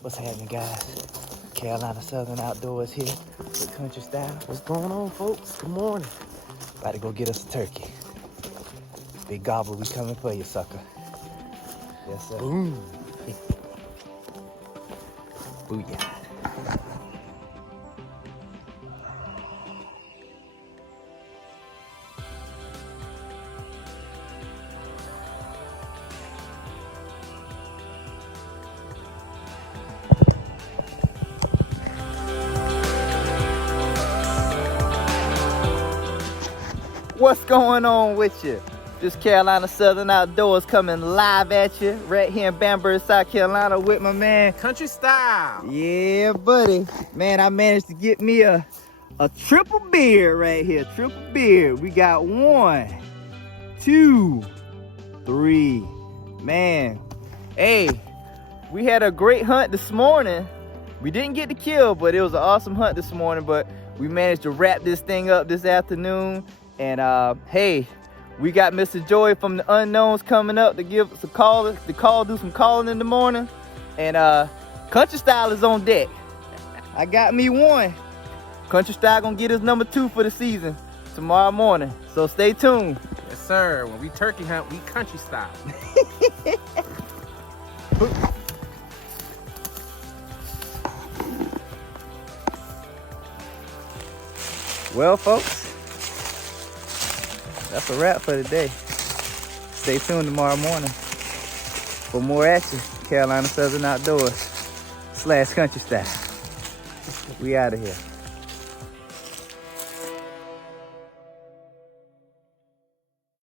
What's happening, guys? Carolina Southern Outdoors here with Country Style. What's going on, folks? Good morning. About to go get us a turkey. Big Gobbler, we coming for you, sucker. Yes, sir. Boom. Booyah. What's going on with you? This Carolina Southern Outdoors coming live at you right here in Bamberg, South Carolina with my man Country Style. Yeah, buddy. Man, I managed to get me a triple beer right here. Triple beer. We got 1, 2, 3. Man, hey, we had a great hunt this morning. We didn't get to kill, but it was an awesome hunt this morning. But we managed to wrap this thing up this afternoon. And hey, we got Mr. Joey from the Unknowns coming up to give us a call, do some calling in the morning. And Country Style is on deck. I got me 1. Country Style gonna get his number 2 for the season tomorrow morning. So stay tuned. Yes, sir. When we turkey hunt, we Country Style. Well, folks, that's a wrap for today. Stay tuned tomorrow morning for more action. Carolina Southern Outdoors / Country Style. We out of here.